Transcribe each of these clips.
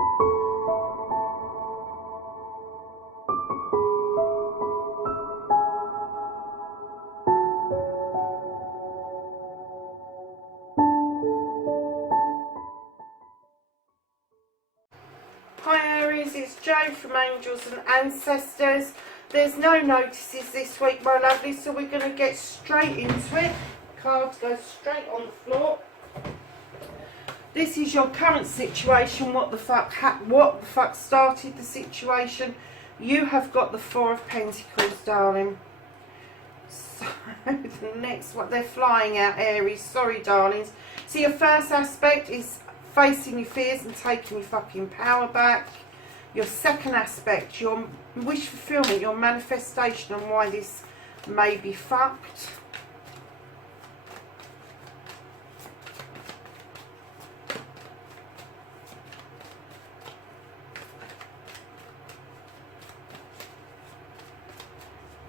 Hi Aries, it's Jo from Angels and Ancestors. There's no notices this week, my lovely, so we're going to get straight into it. Cards go straight on the floor. This is your current situation. What the fuck started the situation? You have got the Four of Pentacles, darling. So the next one, they're flying out, Aries. Sorry, darlings. So your first aspect is facing your fears and taking your fucking power back. Your second aspect, your wish fulfillment, your manifestation, and why this may be fucked.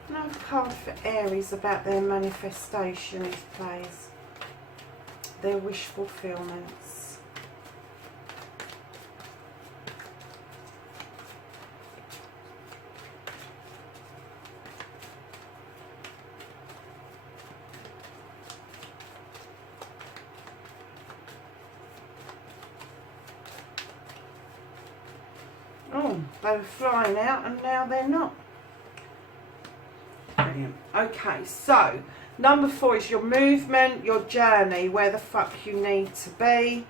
Another card for Aries about their manifestations, please. Their wish fulfillments. Oh, they were flying out and now they're not. Brilliant. Okay, so number 4 is your movement, your journey, where the fuck you need to be.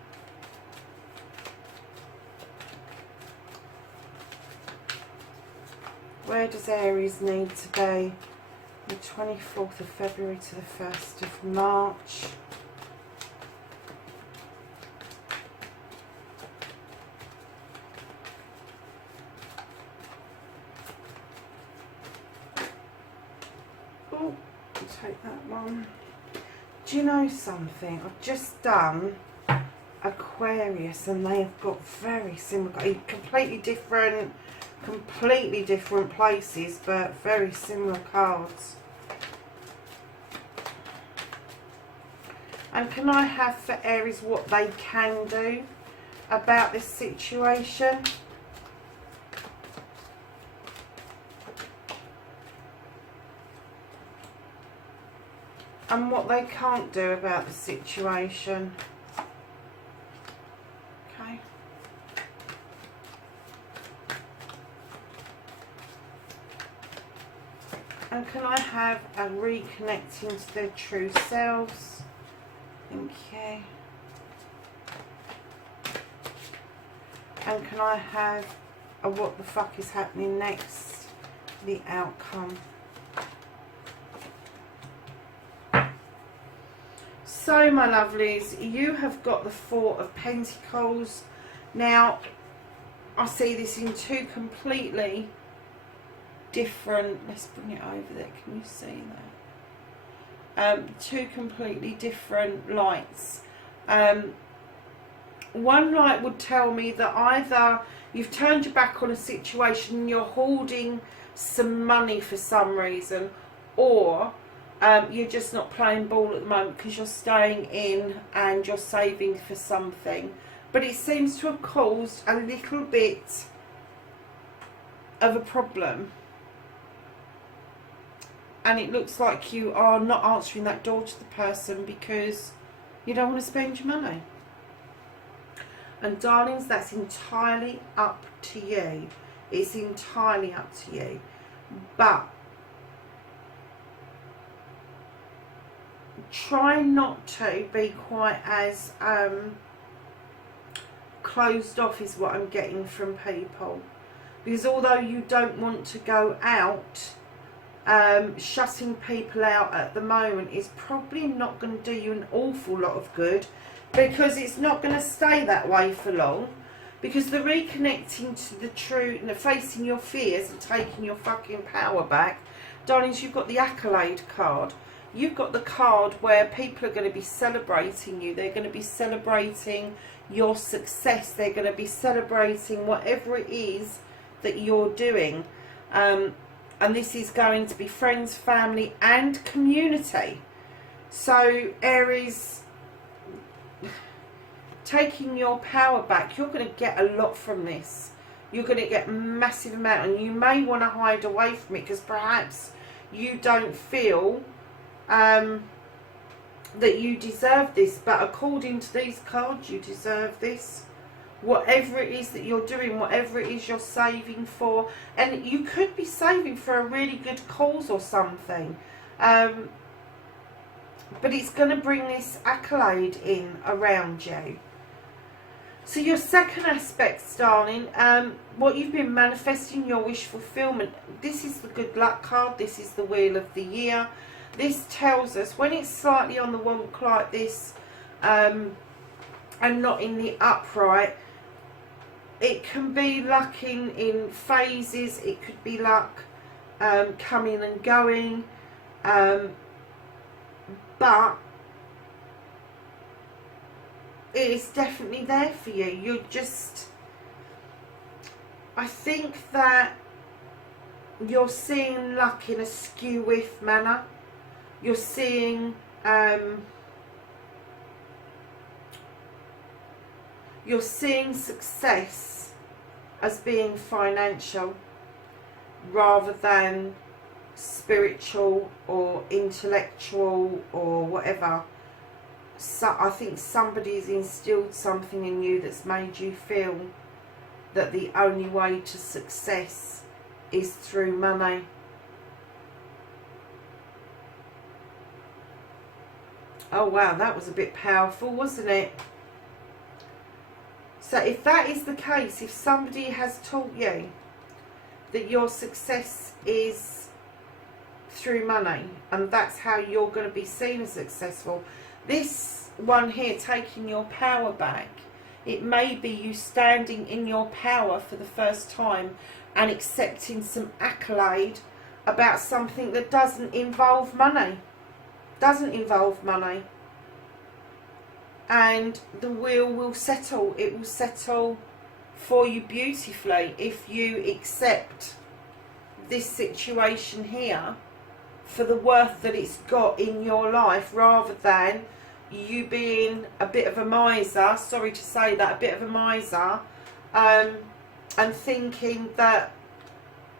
Where does Aries need to be? The 24th of February to the 1st of March. Oh, I'll take that one. Do you know something? I've just done Aquarius and they have got very similar, completely different places, but very similar cards. And can I have for Aries what they can do about this situation? And what they can't do about the situation. Okay. And can I have a reconnecting to their true selves? Thank you. And can I have a what the fuck is happening next? The outcome. So, my lovelies, you have got the Four of Pentacles. Now, I see this in two completely different, let's bring it over there, can you see that? Two completely different lights. One light would tell me that either you've turned your back on a situation and you're holding some money for some reason, or you're just not playing ball at the moment because you're staying in and you're saving for something. But it seems to have caused a little bit of a problem. And it looks like you are not answering that door to the person because you don't want to spend your money. And darlings, that's entirely up to you. It's entirely up to you. But try not to be quite as closed off is what I'm getting from people. Because although you don't want to go out, shutting people out at the moment is probably not going to do you an awful lot of good, because it's not going to stay that way for long. Because the reconnecting to the true, facing your fears and taking your fucking power back, darlings, you've got the accolade card. You've got the card where people are going to be celebrating you. They're going to be celebrating your success. They're going to be celebrating whatever it is that you're doing. And this is going to be friends, family and community. So Aries, taking your power back, you're going to get a lot from this. You're going to get a massive amount, and you may want to hide away from it because perhaps you don't feel that you deserve this, but according to these cards, you deserve this. Whatever it is that you're doing, whatever it is you're saving for, and you could be saving for a really good cause or something, but it's going to bring this accolade in around you. So your second aspects, darling, what you've been manifesting, your wish fulfillment, this is the good luck card, this is the wheel of the year. This tells us when it's slightly on the wonk like this, and not in the upright, it can be luck in phases. It could be luck coming and going, but it is definitely there for you. You're just, I think that you're seeing luck in a skew-with manner. You're seeing success as being financial rather than spiritual or intellectual or whatever. So I think somebody's instilled something in you that's made you feel that the only way to success is through money. Oh wow, that was a bit powerful, wasn't it? So if that is the case, if somebody has taught you that your success is through money and that's how you're going to be seen as successful, this one here, taking your power back, it may be you standing in your power for the first time and accepting some accolade about something that doesn't involve money. Doesn't involve money. And the wheel will settle. It will settle for you beautifully if you accept this situation here for the worth that it's got in your life, rather than you being a bit of a miser, sorry to say that, a bit of a miser, and thinking that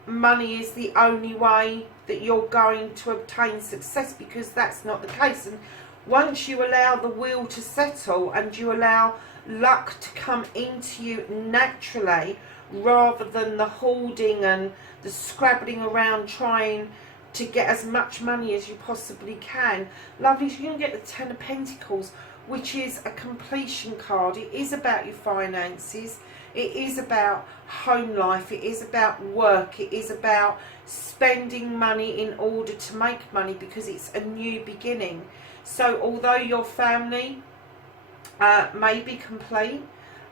money is the only way that you're going to obtain success, because that's not the case. And once you allow the wheel to settle and you allow luck to come into you naturally, rather than the hoarding and the scrabbling around trying to get as much money as you possibly can, lovely, you're going to get the Ten of Pentacles, which is a completion card. It is about your finances. It is about home life. It is about work. It is about spending money in order to make money, because it's a new beginning. So although your family may be complete,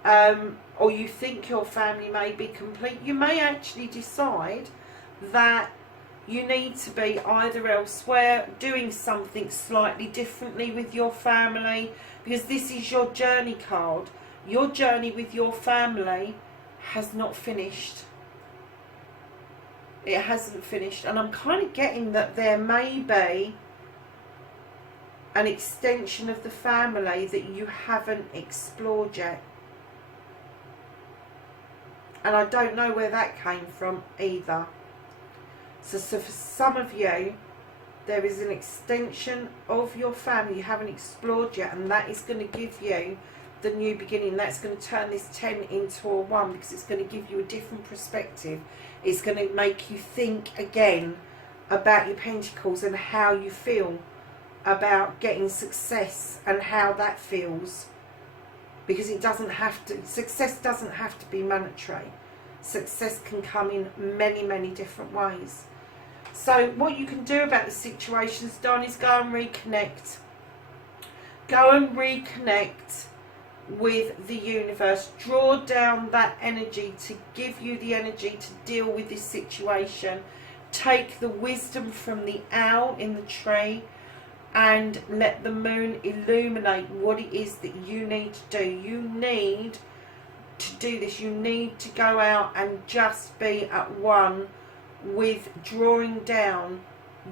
or you think your family may be complete, you may actually decide that you need to be either elsewhere, doing something slightly differently with your family, because this is your journey card. Your journey with your family has not finished. It hasn't finished. And I'm kind of getting that there may be an extension of the family that you haven't explored yet. And I don't know where that came from either. So for some of you, there is an extension of your family you haven't explored yet, and that is going to give you the new beginning. That's going to turn this 10 into a 1, because it's going to give you a different perspective. It's going to make you think again about your pentacles and how you feel about getting success and how that feels. Because it doesn't have to, success doesn't have to be monetary. Success can come in many, many different ways. So what you can do about the situations, darling, is go and reconnect. Go and reconnect with the universe. Draw down that energy to give you the energy to deal with this situation. Take the wisdom from the owl in the tree and let the moon illuminate what it is that you need to do. You need to do this. You need to go out and just be at one with drawing down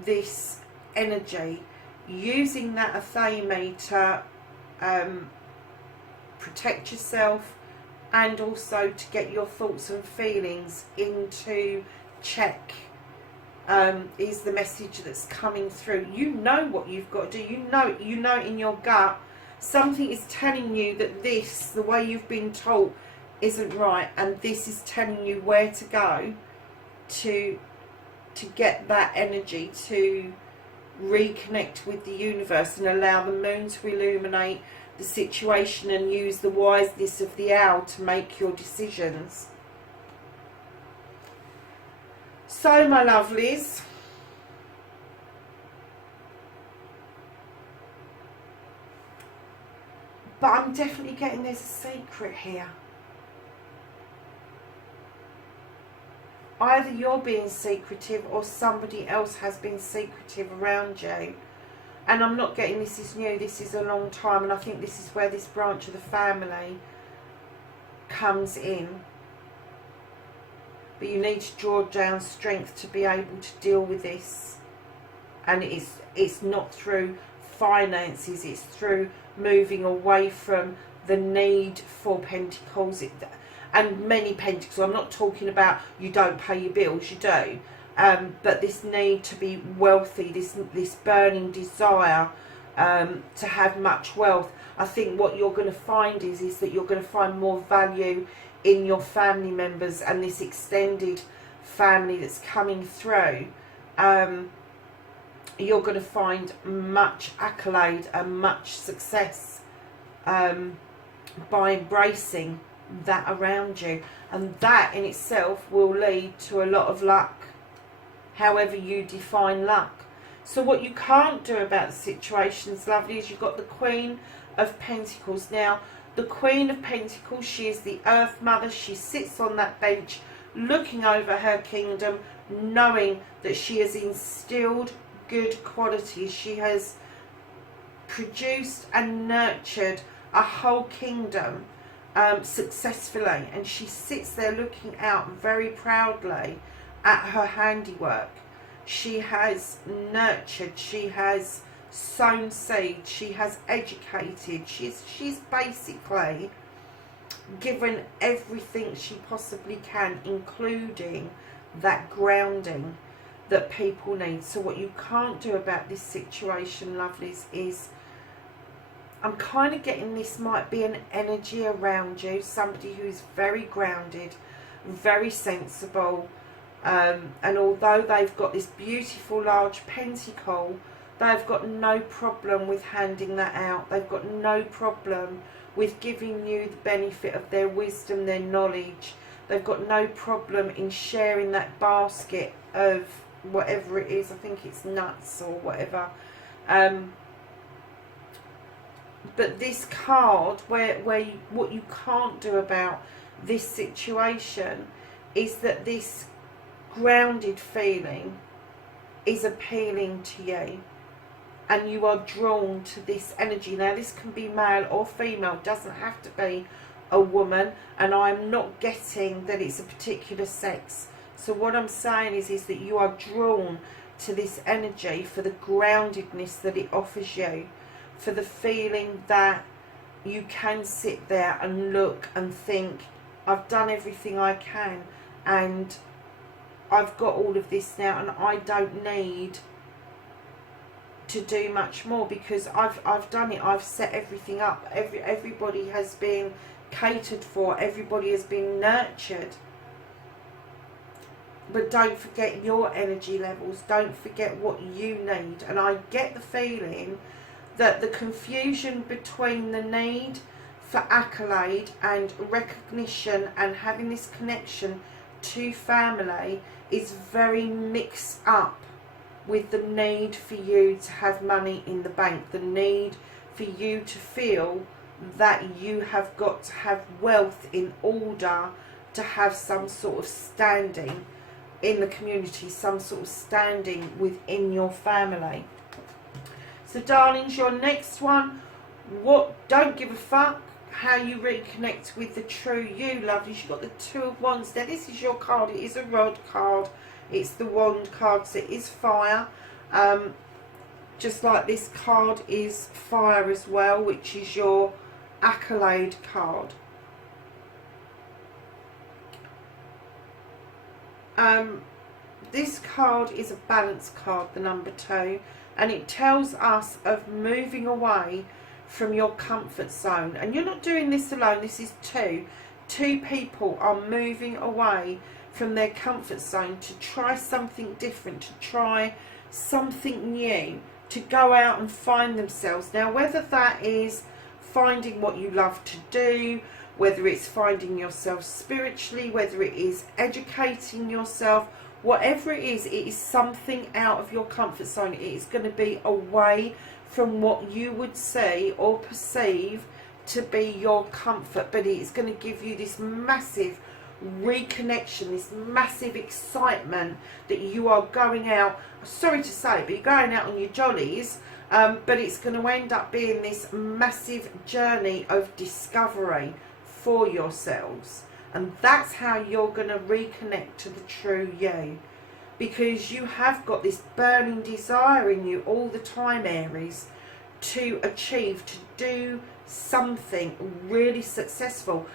this energy, using that Athame to protect yourself, and also to get your thoughts and feelings into check, is the message that's coming through. You know what you've got to do. You know in your gut, something is telling you that this, the way you've been taught, isn't right, and this is telling you where to go to get that energy, to reconnect with the universe and allow the moon to illuminate the situation and use the wiseness of the owl to make your decisions. So, my lovelies, but I'm definitely getting there's a secret here. Either you're being secretive or somebody else has been secretive around you. And I'm not getting this is new, this is a long time, and I think this is where this branch of the family comes in. But you need to draw down strength to be able to deal with this. And it's not through finances, it's through moving away from the need for pentacles. And many pentacles. I'm not talking about you don't pay your bills, you do. But this need to be wealthy, this burning desire to have much wealth. I think what you're going to find is that you're going to find more value in your family members and this extended family that's coming through. You're going to find much accolade and much success by embracing that around you, and that in itself will lead to a lot of luck, however you define luck. So what you can't do about the situations, lovely, is you've got the Queen of Pentacles. Now, the Queen of Pentacles, she is the Earth Mother. She sits on that bench looking over her kingdom, knowing that she has instilled good qualities. She has produced and nurtured a whole kingdom successfully, and she sits there looking out very proudly at her handiwork. She has nurtured, she has sown seeds, she has educated, she's basically given everything she possibly can, including that grounding that people need. So what you can't do about this situation, lovelies, is I'm kind of getting this might be an energy around you, somebody who's very grounded, very sensible, and although they've got this beautiful large pentacle, they've got no problem with handing that out. They've got no problem with giving you the benefit of their wisdom, their knowledge. They've got no problem in sharing that basket of whatever it is. I think it's nuts or whatever. But this card, what you can't do about this situation is that this grounded feeling is appealing to you, and you are drawn to this energy. Now, this can be male or female, doesn't have to be a woman, and I'm not getting that it's a particular sex. So what I'm saying is that you are drawn to this energy for the groundedness that it offers you, for the feeling that you can sit there and look and think, I've done everything I can and I've got all of this now, and I don't need to do much more because I've done it. I've set everything up. Everybody has been catered for. Everybody has been nurtured. But don't forget your energy levels. Don't forget what you need. And I get the feeling that the confusion between the need for accolade and recognition and having this connection to family is very mixed up with the need for you to have money in the bank, the need for you to feel that you have got to have wealth in order to have some sort of standing in the community, some sort of standing within your family. So darlings, your next one, don't give a fuck how you reconnect with the true you, lovely. You've got the Two of Wands there. This is your card. It is a rod card. It's the wand card, so it is fire. Just like this card is fire as well, which is your Accolade card. This card is a balance card, the number 2, and it tells us of moving away from your comfort zone. And you're not doing this alone, this is two. Two people are moving away from their comfort zone to try something different, to try something new, to go out and find themselves. Now, whether that is finding what you love to do, whether it's finding yourself spiritually, whether it is educating yourself, whatever it is something out of your comfort zone. It is going to be away from what you would see or perceive to be your comfort, but it's going to give you this massive reconnection, this massive excitement that you are going out, sorry to say, but you're going out on your jollies, but it's going to end up being this massive journey of discovery for yourselves. And that's how you're going to reconnect to the true you, because you have got this burning desire in you all the time, Aries, to achieve, to do something really successful.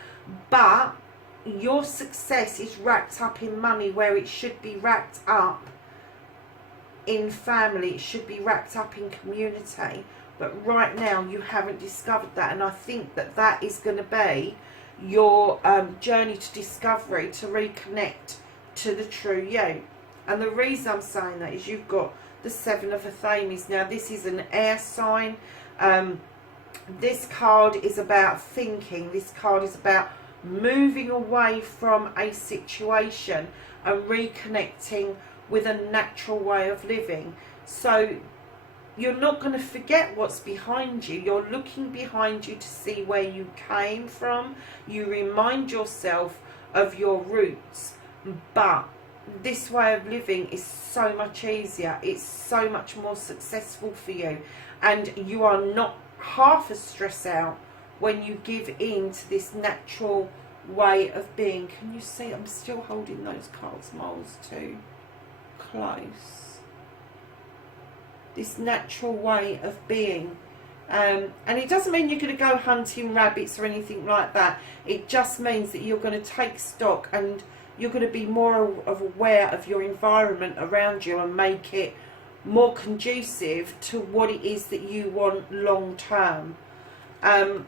But your success is wrapped up in money, where it should be wrapped up in family, it should be wrapped up in community. But right now you haven't discovered that, and I think that that is going to be your journey to discovery, to reconnect to the true you. And the reason I'm saying that is you've got the 7 of Athames. Now, this is an air sign. This card is about thinking. This card is about moving away from a situation and reconnecting with a natural way of living. So you're not going to forget what's behind you. You're looking behind you to see where you came from. You remind yourself of your roots. But this way of living is so much easier. It's so much more successful for you. And you are not half as stressed out when you give in to this natural way of being. Can you see I'm still holding those cards miles too close? This natural way of being. And it doesn't mean you're going to go hunting rabbits or anything like that. It just means that you're going to take stock and you're going to be more aware of your environment around you and make it more conducive to what it is that you want long term. I'm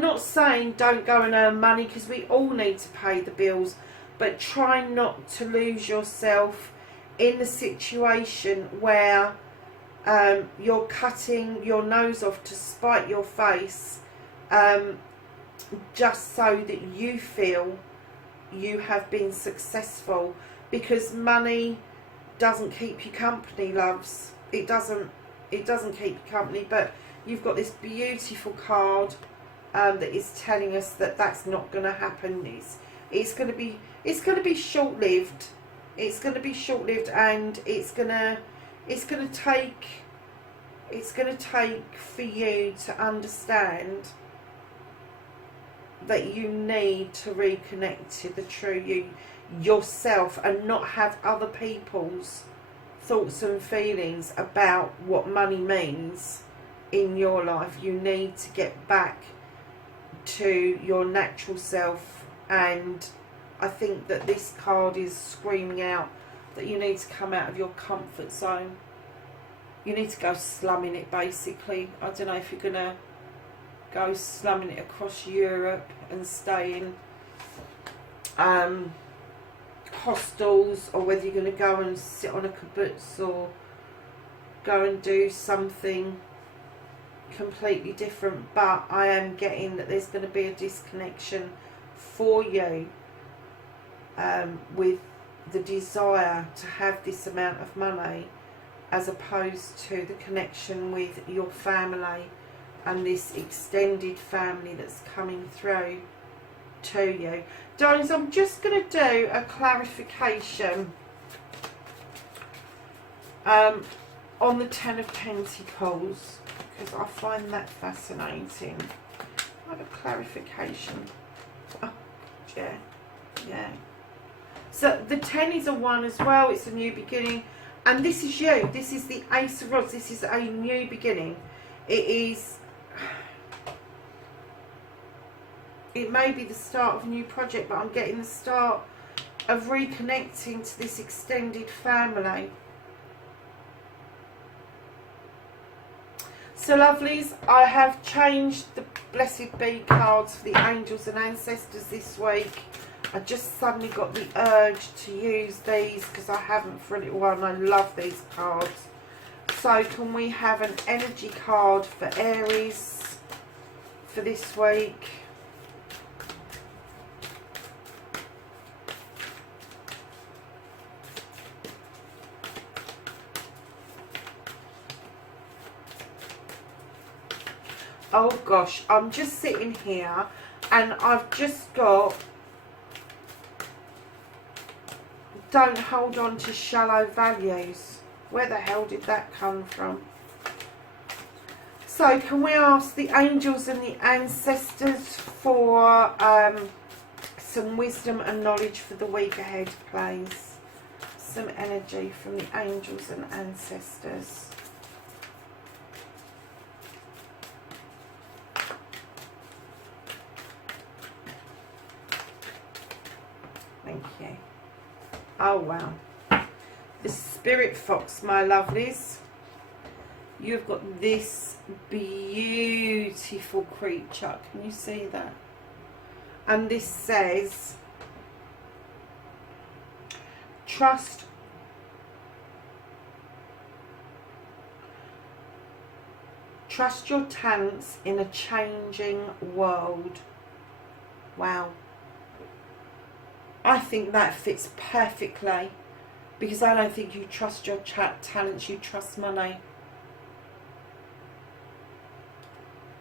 not saying don't go and earn money, because we all need to pay the bills, but try not to lose yourself in the situation where you're cutting your nose off to spite your face, just so that you feel you have been successful. Because money doesn't keep you company, loves. It doesn't keep you company. But you've got this beautiful card that is telling us that that's not going to happen. It's going to be short lived. It's going to be short lived, and it's going to take for you to understand that you need to reconnect to the true you yourself, and not have other people's thoughts and feelings about what money means in your life. You need to get back to your natural self, and I think that this card is screaming out that you need to come out of your comfort zone. You need to go slumming it, basically. I don't know if you're going to go slumming it across Europe and stay in hostels, or whether you're going to go and sit on a kibbutz or go and do something completely different. But I am getting that there's going to be a disconnection for you with the desire to have this amount of money, as opposed to the connection with your family and this extended family that's coming through to you. Darlings, I'm just going to do a clarification on the 10 of Pentacles, because I find that fascinating. I have a clarification. Oh, yeah. So the 10 is a 1 as well. It's a new beginning. And this is you. This is the Ace of Rods. This is a new beginning. it may be the start of a new project, but I'm getting the start of reconnecting to this extended family. So lovelies, I have changed the Blessed Be cards for the angels and ancestors this week. I just suddenly got the urge to use these because I haven't for a little while, and I love these cards. So can we have an energy card for Aries for this week? Oh gosh, I'm just sitting here and I've just got, don't hold on to shallow values. Where the hell did that come from? So can we ask the angels and the ancestors for some wisdom and knowledge for the week ahead, please? Some energy from the angels and ancestors. Thank you. Oh wow. The Spirit Fox, my lovelies. You've got this beautiful creature. Can you see that? And this says, trust your talents in a changing world. Wow. I think that fits perfectly, because I don't think you trust your talents, you trust money.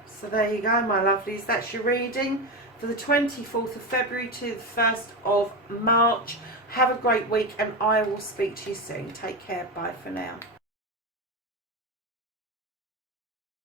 So there you go, my lovelies. That's your reading for the 24th of February to the 1st of March. Have a great week, and I will speak to you soon. Take care. Bye for now.